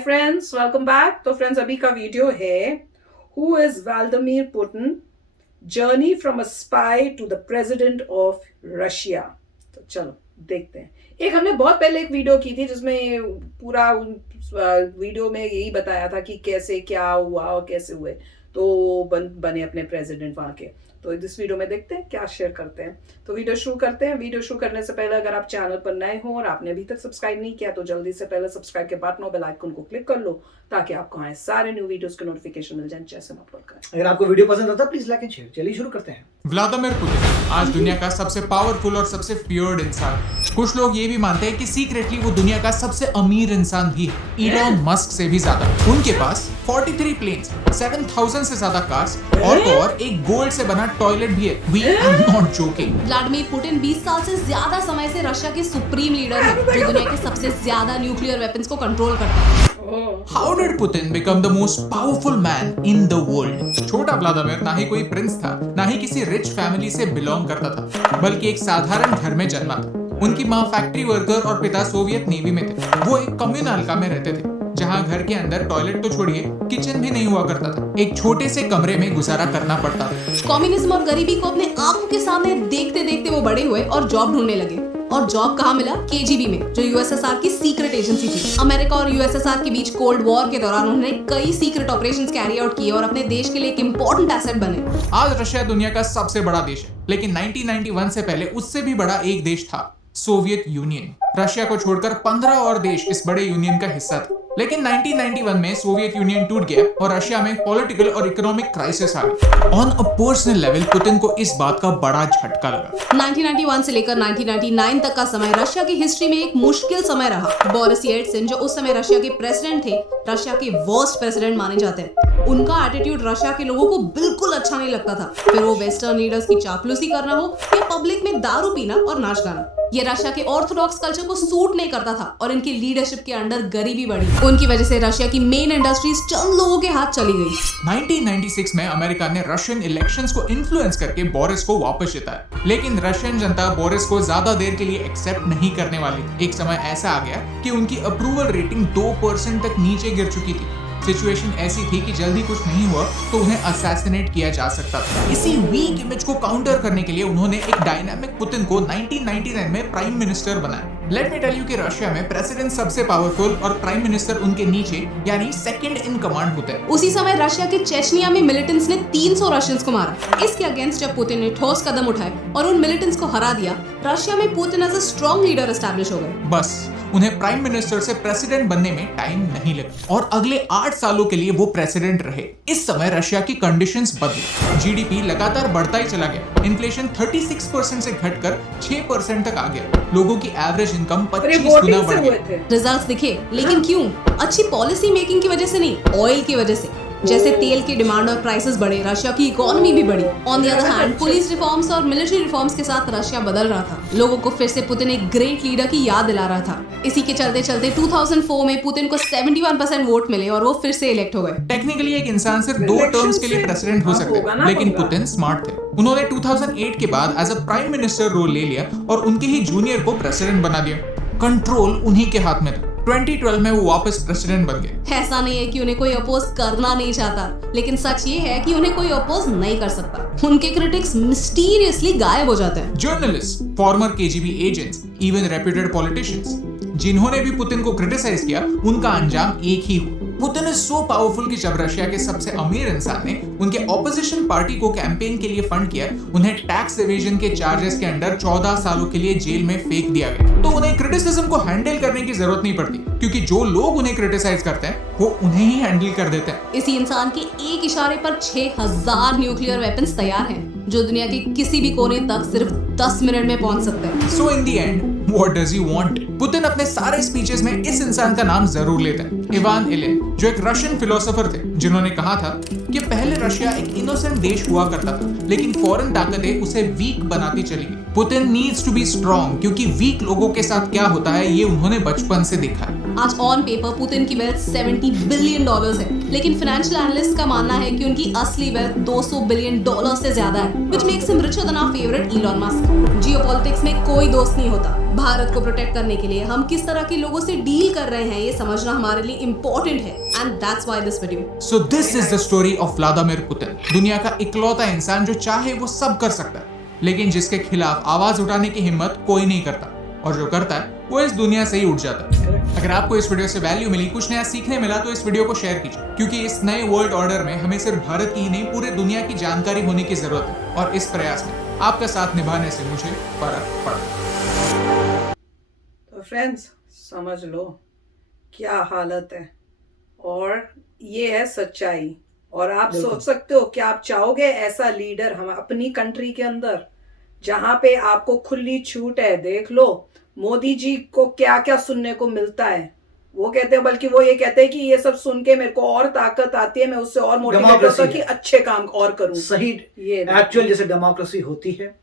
Friends, welcome back. तो friends, अभी का वीडियो है who is Vladimir Putin, journey from a spy to the president of Russia. तो चलो देखते हैं। एक हमने बहुत पहले एक वीडियो की थी जिसमें पूरा वीडियो में यही बताया था कि कैसे क्या हुआ और कैसे हुए तो बने अपने प्रेसिडेंट वहां के। तो इस वीडियो में देखते हैं क्या शेयर करते हैं। तो वीडियो शुरू करते हैं। वीडियो शुरू करने से पहले अगर आप चैनल पर नए हो और आपने अभी तक सब्सक्राइब नहीं किया तो जल्दी से पहले सब्सक्राइब के बटन और बेल आइकन को क्लिक कर लो ताकि आपको आए सारे न्यू वीडियोस के नोटिफिकेशन मिल जाए जैसे हम अपलोड करें। अगर आपको वीडियो पसंद आता है प्लीज लाइक एंड शेयर। चलिए शुरू करते हैं। व्लादिमीर पुतिन आज दुनिया का सबसे पावरफुल और सबसे फियर्ड इंसान है। कुछ लोग ये भी मानते हैं कि सीक्रेटली वो दुनिया का सबसे अमीर इंसान भी है, इलॉन मस्क से भी ज्यादा। उनके पास 43 प्लेन्स, 7000 से ज्यादा कार्स और एक गोल्ड से बना टॉयलेट भी है। We are not joking. Vladimir Putin 20 साल से ज्यादा समय से रशिया के सुप्रीम लीडर हैं, जो दुनिया के सबसे ज्यादा न्यूक्लियर वेपन्स को कंट्रोल करता है। How did Putin become the most powerful man in the world? छोटा व्लादिमीर ना ही कोई प्रिंस था, ना ही किसी रिच फैमिली से बिलोंग करता था, बल्कि एक साधारण घर में जन्मा था। उनकी माँ फैक्ट्री वर्कर और पिता सोवियत नेवी में थे। वो एक कम्युनल का में रहते थे, जहाँ घर के अंदर टॉयलेट तो छोड़िए किचन भी नहीं हुआ करता था। एक छोटे से कमरे में गुजारा करना पड़ता था। कम्युनिज्म और गरीबी को अपने आंखों के सामने देखते देखते वो बड़े हुए और जॉब ढूंढने लगे। और जॉब कहाँ मिला? केजीबी में, जो यूएसएसआर की सीक्रेट एजेंसी थी। अमेरिका और यूएसएसआर के बीच कोल्ड वॉर के दौरान उन्होंने कई सीक्रेट ऑपरेशंस कैरी आउट किए और अपने देश के लिए एक इंपॉर्टेंट एसेट बने। आज रशिया दुनिया का सबसे बड़ा देश है, लेकिन 1991 से पहले उससे भी बड़ा एक देश था, सोवियत यूनियन। रशिया को छोड़कर 15 और देश इस बड़े यूनियन का हिस्सा थे। लेकिन 1991 में सोवियत यूनियन टूट गया और रशिया में पॉलिटिकल और इकोनॉमिक क्राइसिस आ गई। On a personal level Putin को इस बात का बड़ा झटका लगा। 1991 से लेकर 1999 तक का समय रशिया की हिस्ट्री में एक मुश्किल समय रहा। बोरिस येल्त्सिन, जो उस समय रशिया के प्रेसिडेंट थे, रशिया के वर्स्ट प्रेसिडेंट माने जाते हैं। उनका एटीट्यूड रशिया के लोगों को बिल्कुल अच्छा नहीं लगता था, फिर वो वेस्टर्न लीडर्स की चापलूसी करना हो या पब्लिक में दारू पीना और नाच गाना। ये रशिया के ऑर्थोडॉक्स कल्चर को सूट नहीं करता था और इनकी लीडरशिप के अंडर गरीबी बढ़ी। उनकी वजह से रशिया की मेन इंडस्ट्रीज चंद लोगों के हाथ चली गई। 1996 में अमेरिका ने रशियन इलेक्शंस को इन्फ्लुएंस करके बोरिस को वापस जिताया, लेकिन रशियन जनता बोरिस को ज्यादा देर के लिए एक्सेप्ट नहीं करने वाली। एक समय ऐसा आ गया कि उनकी अप्रूवल रेटिंग 2% तक नीचे गिर चुकी थी। सिचुएशन ऐसी थी कि जल्दी कुछ नहीं हुआ तो उन्हें असैसिनेट किया जा सकता था। इसी वीक इमेज को काउंटर करने के लिए उन्होंने एक डायनामिक पुतिन को 1999 में प्राइम मिनिस्टर बनाया। लेट मी टेल यू कि रशिया में प्रेसिडेंट सबसे पावरफुल और प्राइम मिनिस्टर उनके नीचे यानी सेकंड इन कमांड होते हैं। उसी समय रशिया के चेचनिया में मिलिटेंट्स ने 300 रशियंस को मारा। इसके अगेंस्ट जब पुतिन ने ठोस कदम उठाए और उन मिलिटेंट्स को हरा दिया, रशिया में Putin as a strong leader establish हो गए। बस उन्हें प्राइम मिनिस्टर से प्रेसिडेंट बनने में टाइम नहीं लगा और अगले 8 सालों के लिए वो प्रेसिडेंट रहे। इस समय रशिया की कंडीशंस बदली। जीडीपी लगातार बढ़ता ही चला गया। इन्फ्लेशन 36% से घटकर 6% तक आ गया। लोगों की एवरेज इनकम 25 गुना बढ़ गई। रिजल्ट्स दिखे, लेकिन क्यों? अच्छी पॉलिसी मेकिंग की वजह से नहीं, ऑयल की वजह से। जैसे तेल की डिमांड और प्राइसेस बढ़े, रशिया की इकोनॉमी भी बढ़ी। On the other hand, police reforms और मिलिट्री रिफॉर्म्स के साथ रशिया बदल रहा था। लोगों को फिर से पुतिन एक ग्रेट लीडर की याद दिला रहा था। इसी के चलते चलते 2004 में पुतिन को 71% वोट मिले और वो फिर से इलेक्ट हो गए। टेक्निकली एक इंसान सिर्फ 2 टर्म्स के लिए प्रेसिडेंट हो सकते हैं, लेकिन पुतिन स्मार्ट थे। उन्होंने 2008 के बाद as a prime minister role ले लिया और उनके ही जूनियर को प्रेसिडेंट बना दिया। कंट्रोल उन्हीं के हाथ में था। 2012 में वो वापस प्रेसिडेंट बन गए। ऐसा नहीं है कि उन्हें कोई अपोज करना नहीं चाहता, लेकिन सच ये है कि उन्हें कोई अपोज नहीं कर सकता। उनके क्रिटिक्स मिस्टीरियसली गायब हो जाते हैं। Journalist, farmer KGB agents, even reputed politicians, जिन्होंने भी पुतिन को क्रिटिसाइज किया, उनका अंजाम एक ही हुआ। पुतिन इज सो पावरफुल कि जब रशिया के सबसे अमीर इंसान ने उनके ऑपोजिशन पार्टी को कैंपेन के लिए फंड किया, उन्हें टैक्स एवेजन के चार्जेस के अंडर 14 सालों के लिए जेल में फेंक दिया गया। तो उन्हें क्रिटिसिज्म को हैंडल करने की जरूरत नहीं पड़ती, क्योंकि जो लोग उन्हें क्रिटिसाइज करते हैं वो उन्हें ही हैंडल कर देते हैं। इसी इंसान के एक इशारे पर 6000 न्यूक्लियर वेपन्स तैयार हैं, जो दुनिया के किसी भी कोने तक सिर्फ 10 मिनट में पहुंच सकते हैं। So in the end what does he want? Putin अपने सारे स्पीचेस में इस इंसान का नाम जरूर लेते हैं, इवान इलिन, जो एक रशियन फिलोसोफर थे, जिन्होंने कहा था कि पहले रशिया एक इनोसेंट देश हुआ करता था, लेकिन फॉरेन ताकतें उसे वीक बनाती चली गई। Putin needs to be strong, क्योंकि वीक लोगों के साथ क्या होता है ये उन्होंने बचपन से देखा है। आज ऑन पेपर पुतिन की वेल्थ $70 बिलियन है, लेकिन फाइनेंशियल एनालिस्ट का मानना है कि उनकी असली वेल्थ $200 बिलियन से ज्यादा है, which makes him richer than our favorite Elon Musk। Geopolitics में कोई दोस्त नहीं होता, भारत को प्रोटेक्ट करने के लिए हम किस तरह के लोगों से डील कर रहे हैं, ये समझना हमारे लिए इम्पोर्टेंट है, and that's why this video. So this is the story of Vladimir Putin, दुनिया का इकलौता इंसान जो चाहे वो सब कर सकता है, लेकिन जिसके खिलाफ आवाज उठाने की हिम्मत कोई नहीं करता, और जो करता है वो इस दुनिया से ही उठ जाता है। अगर आपको इस वीडियो से वैल्यू मिली, कुछ नया सीखने मिला, तो इस वीडियो को शेयर कीजिए, क्योंकि इस नए वर्ल्ड ऑर्डर में हमें सिर्फ भारत की ही नहीं पूरे दुनिया की जानकारी होने की जरूरत है, और इस प्रयास में आपका साथ निभाने से मुझे फर्क पड़ा। तो फ्रेंड्स समझ लो क्या हालत है, और ये है सच्चाई। और आप सोच सकते हो कि आप चाहोगे ऐसा लीडर हम अपनी कंट्री के अंदर, जहां पे आपको खुली छूट है। देख लो मोदी जी को क्या क्या सुनने को मिलता है। वो कहते हैं, बल्कि वो ये कहते हैं कि ये सब सुन के मेरे को और ताकत आती है, मैं उससे और मोटिवेट होता हूं कि अच्छे काम और करूं। सही, ये एक्चुअल जैसे डेमोक्रेसी होती है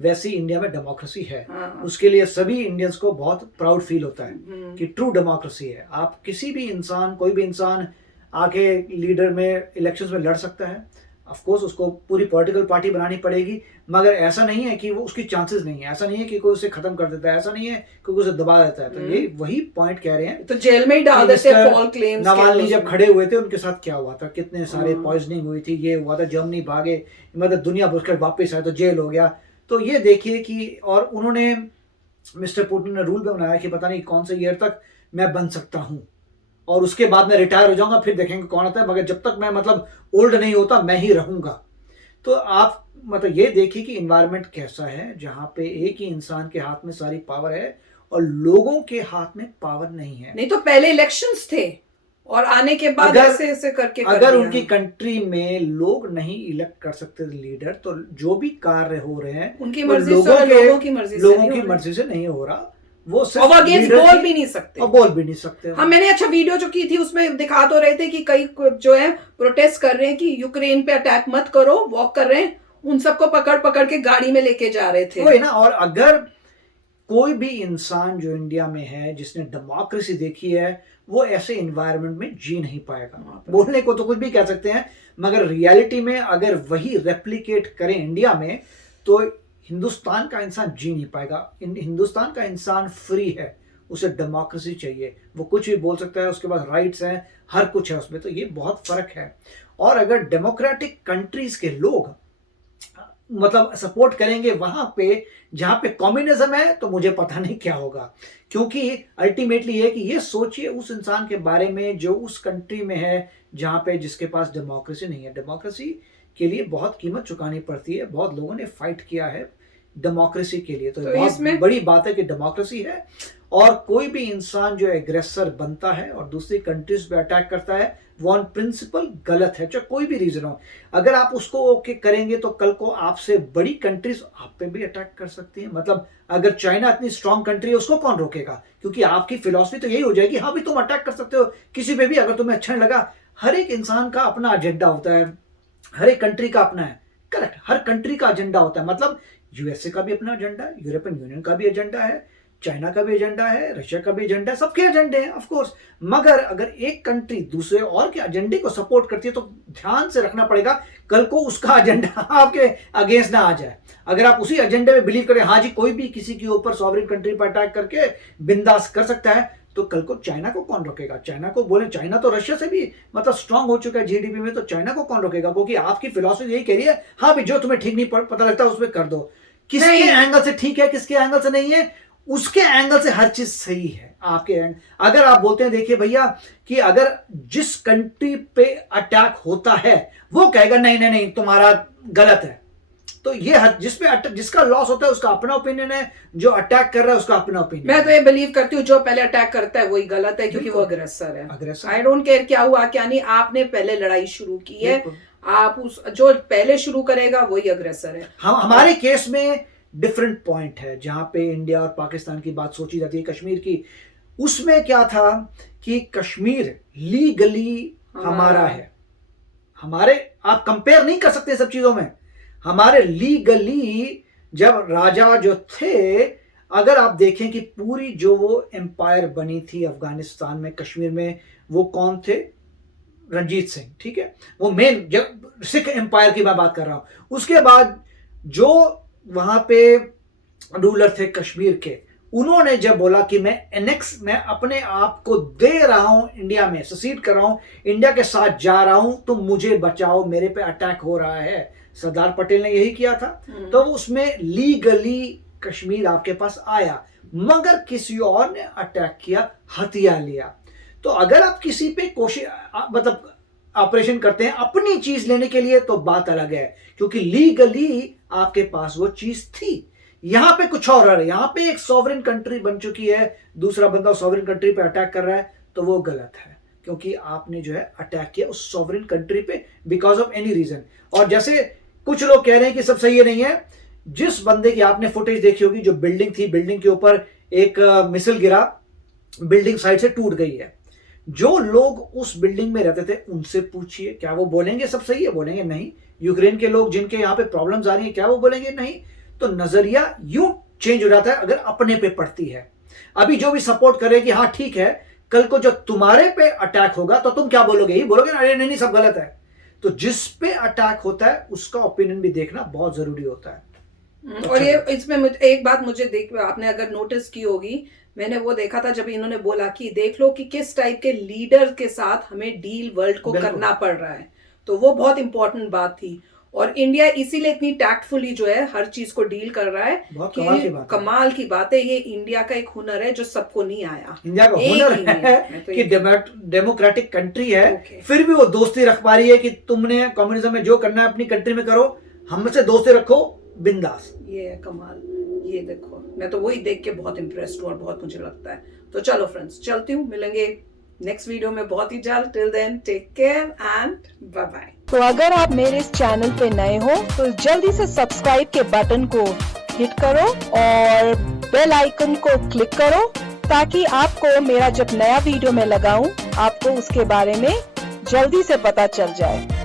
वैसी इंडिया में डेमोक्रेसी है। हाँ। उसके लिए सभी इंडियंस को बहुत प्राउड फील होता है कि ट्रू डेमोक्रेसी है। आप किसी भी इंसान, कोई भी इंसान आके लीडर में इलेक्शंस में लड़ सकता है। ऑफ कोर्स उसको पूरी पॉलिटिकल पार्टी बनानी पड़ेगी, मगर ऐसा नहीं है कि वो उसकी चांसेस नहीं है, ऐसा नहीं है कि कोई उसे खत्म कर देता है, ऐसा नहीं है कि कोई उसे दबा देता है। तो ये वही पॉइंट कह रहे हैं। तो जेल में ही डाल देते हैं फॉल क्लेम्स। नावाल्नी जब खड़े हुए थे उनके साथ क्या हुआ था, कितने सारे पॉइजनिंग हुई थी, ये हुआ था, जर्मनी भागे, मतलब दुनिया भर वापस आए तो जेल हो गया। तो ये देखिए कि, और उन्होंने मिस्टर पुतिन ने रूल भी बनाया कि पता नहीं कौन से ईयर तक मैं बन सकता हूं, और उसके बाद मैं रिटायर हो जाऊंगा, फिर देखेंगे कौन आता है, मगर जब तक मैं मतलब ओल्ड नहीं होता मैं ही रहूंगा। तो आप मतलब ये देखिए कि इन्वायरमेंट कैसा है, जहां पे एक ही इंसान के हाथ में सारी पावर है और लोगों के हाथ में पावर नहीं है। नहीं तो पहले इलेक्शंस थे और आने के बाद ऐसे ऐसे करके अगर उनकी कंट्री में लोग नहीं इलेक्ट कर सकते लीडर, तो जो भी कार्य हो रहे हैं उनकी मर्जी से, लोगों की मर्जी से नहीं हो रहा। वो अगेंस्ट बोल भी नहीं सकते, और बोल भी नहीं सकते। हाँ, मैंने अच्छा वीडियो जो की थी उसमें दिखा तो रहे थे कि कई जो है प्रोटेस्ट कर रहे हैं कि यूक्रेन पे अटैक मत करो, वॉक कर रहे हैं, उन सबको पकड़ पकड़ के गाड़ी में लेके जा रहे थे। वही ना। और अगर कोई भी इंसान जो इंडिया में है जिसने डेमोक्रेसी देखी है, वो ऐसे इन्वायरमेंट में जी नहीं पाएगा। बोलने को तो कुछ भी कह सकते हैं, मगर रियलिटी में अगर वही रेप्लिकेट करें इंडिया में, तो हिंदुस्तान का इंसान जी नहीं पाएगा। हिंदुस्तान का इंसान फ्री है, उसे डेमोक्रेसी चाहिए, वो कुछ भी बोल सकता है, उसके पास राइट्स हैं, हर कुछ है उसमें। तो ये बहुत फर्क है। और अगर डेमोक्रेटिक कंट्रीज के लोग मतलब सपोर्ट करेंगे वहां पे जहां पे कम्युनिज्म है, तो मुझे पता नहीं क्या होगा। क्योंकि अल्टीमेटली ये कि ये सोचिए उस इंसान के बारे में जो उस कंट्री में है जहां पे जिसके पास डेमोक्रेसी नहीं है। डेमोक्रेसी के लिए बहुत कीमत चुकानी पड़ती है, बहुत लोगों ने फाइट किया है डेमोक्रेसी के लिए। तो बहुत बड़ी बात है कि डेमोक्रेसी है, और कोई भी इंसान जो एग्रेसर बनता है और दूसरी कंट्रीज पे अटैक करता है, वो ऑन प्रिंसिपल गलत है, चाहे कोई भी रीजन हो। अगर आप उसको ओके करेंगे तो कल को आपसे बड़ी कंट्रीज आप पे भी अटैक कर सकती है। मतलब अगर चाइना इतनी स्ट्रांग कंट्री है, उसको कौन रोकेगा? क्योंकि आपकी फिलॉसफी तो यही हो जाएगी, हाँ भी तुम अटैक कर सकते हो किसी पे भी, अगर तुम्हें अच्छा नहीं लगा। हर एक इंसान का अपना एजेंडा होता है, हर एक कंट्री का अपना है। करेक्ट, हर कंट्री का एजेंडा होता है। मतलब यूएसए का भी अपना एजेंडा है, यूरोपियन यूनियन का भी एजेंडा है, चाइना का भी एजेंडा है, रशिया का भी एजेंडा है, सबके एजेंडे हैं ऑफ कोर्स। मगर अगर एक कंट्री दूसरे और के एजेंडे को सपोर्ट करती है, तो ध्यान से रखना पड़ेगा कल को उसका एजेंडा आपके अगेंस्ट ना आ जाए। अगर आप उसी एजेंडे में बिलीव करें, हाँ जी कोई भी किसी के ऊपर सॉवरेन कंट्री पर अटैक करके बिंदास कर सकता है, तो कल को चाइना को कौन रोकेगा? चाइना को बोले, चाइना तो रशिया से भी मतलब स्ट्रांग हो चुका है जीडीपी में, तो चाइना को कौन रोकेगा? क्योंकि आपकी फिलॉसफी यही कह रही है, हाँ भी जो तुम्हें ठीक नहीं पता लगता उसमें कर दो। किसके एंगल से ठीक है, किसके एंगल से नहीं है, उसके एंगल से हर चीज सही है। आपके एंगल अगर आप बोलते हैं, देखिए भैया कि अगर जिस कंट्री पे अटैक होता है वो कहेगा नहीं नहीं नहीं तुम्हारा गलत है, तो ये जिसका लॉस होता है उसका अपना ओपिनियन है, जो अटैक कर रहा है उसका अपना ओपिनियन। मैं तो ये बिलीव करती हूँ जो पहले अटैक करता है वही गलत है, क्योंकि वो अग्रेसर है। आई डोंट केयर क्या हुआ क्या नहीं, आपने पहले लड़ाई शुरू की है, आप उस जो पहले शुरू करेगा वही अग्रेसर है। हमारे केस में डिफरेंट पॉइंट है, जहां पे इंडिया और पाकिस्तान की बात सोची जाती है, कश्मीर की, उसमें क्या था कि कश्मीर लीगली हमारा है। हमारे आप कंपेयर नहीं कर सकते सब चीजों में। हमारे लीगली जब राजा जो थे, अगर आप देखें कि पूरी जो वो एम्पायर बनी थी अफगानिस्तान में, कश्मीर में, वो कौन थे? रंजीत सिंह, ठीक है, वो मेन जब सिख एम्पायर की मैं बात कर रहा हूं। उसके बाद जो वहां पे रूलर थे कश्मीर के, उन्होंने जब बोला कि मैं अपने आप को दे रहा हूं इंडिया में, ससीड कर रहा हूं, इंडिया के साथ जा रहा हूं, तुम मुझे बचाओ, मेरे पे अटैक हो रहा है, सरदार पटेल ने यही किया था। तो उसमें लीगली कश्मीर आपके पास आया, मगर किसी और ने अटैक किया, हथियार लिया। तो अगर आप किसी पे कोशिश मतलब ऑपरेशन करते हैं अपनी चीज लेने के लिए तो बात अलग है, क्योंकि लीगली आपके पास वो चीज थी। यहां पे कुछ और है, यहां पे एक सॉवरेन कंट्री बन चुकी है, दूसरा बंदा सॉवरेन कंट्री पे अटैक कर रहा है, तो वो गलत है, क्योंकि आपने जो है अटैक किया उस सॉवरेन कंट्री पे बिकॉज ऑफ एनी रीजन। और जैसे कुछ लोग कह रहे हैं कि सब सही है, नहीं है, जिस बंदे की आपने फुटेज देखी होगी, जो बिल्डिंग थी, बिल्डिंग के ऊपर एक मिसाइल गिरा, बिल्डिंग साइड से टूट गई है, जो लोग उस बिल्डिंग में रहते थे उनसे पूछिए, क्या वो बोलेंगे सब सही है? बोलेंगे नहीं। यूक्रेन के लोग जिनके यहाँ पे प्रॉब्लम्स आ रही है, क्या वो बोलेंगे नहीं? तो नजरिया यूं चेंज हो जाता है अगर अपने पे पड़ती है। अभी जो भी सपोर्ट करे कि हाँ ठीक है, कल को जो तुम्हारे पे अटैक होगा तो तुम क्या बोलोगे? ही बोलोगे ना, अरे नहीं सब गलत है। तो जिस पे अटैक होता है उसका ओपिनियन भी देखना बहुत जरूरी होता है। और ये इसमें एक बात मुझे आपने अगर नोटिस की होगी, मैंने वो देखा था जब इन्होंने बोला कि देख लो कि किस टाइप के लीडर के साथ हमें डील वर्ल्ड को करना पड़ रहा है, तो वो बहुत इंपॉर्टेंट बात थी। और इंडिया इसीलिए इतनी टैक्टफुली जो है हर चीज को डील कर रहा है। कमाल की बात है, ये इंडिया का एक हुनर है जो सबको नहीं आया। इंडिया का हुनर है कि डेमोक्रेटिक कंट्री है, फिर भी वो दोस्ती रख पा रही है कि तुमने कम्युनिज्म में जो करना है अपनी कंट्री में करो, हमसे दोस्ती रखो, बिंदास। ये है कमाल। ये देखो, मैं तो वही देख के बहुत इंप्रेस्ड हूँ और बहुत मुझे लगता है। तो चलो फ्रेंड्स, चलती हूँ, मिलेंगे नेक्स्ट वीडियो में बहुत ही जल्द। Till then take care and bye bye. तो अगर आप मेरे इस चैनल पे नए हो तो जल्दी से सब्सक्राइब के बटन को हिट करो और बेल आइकन को क्लिक करो, ताकि आपको मेरा जब नया वीडियो मैं लगाऊं आपको उसके बारे में जल्दी से पता चल जाए।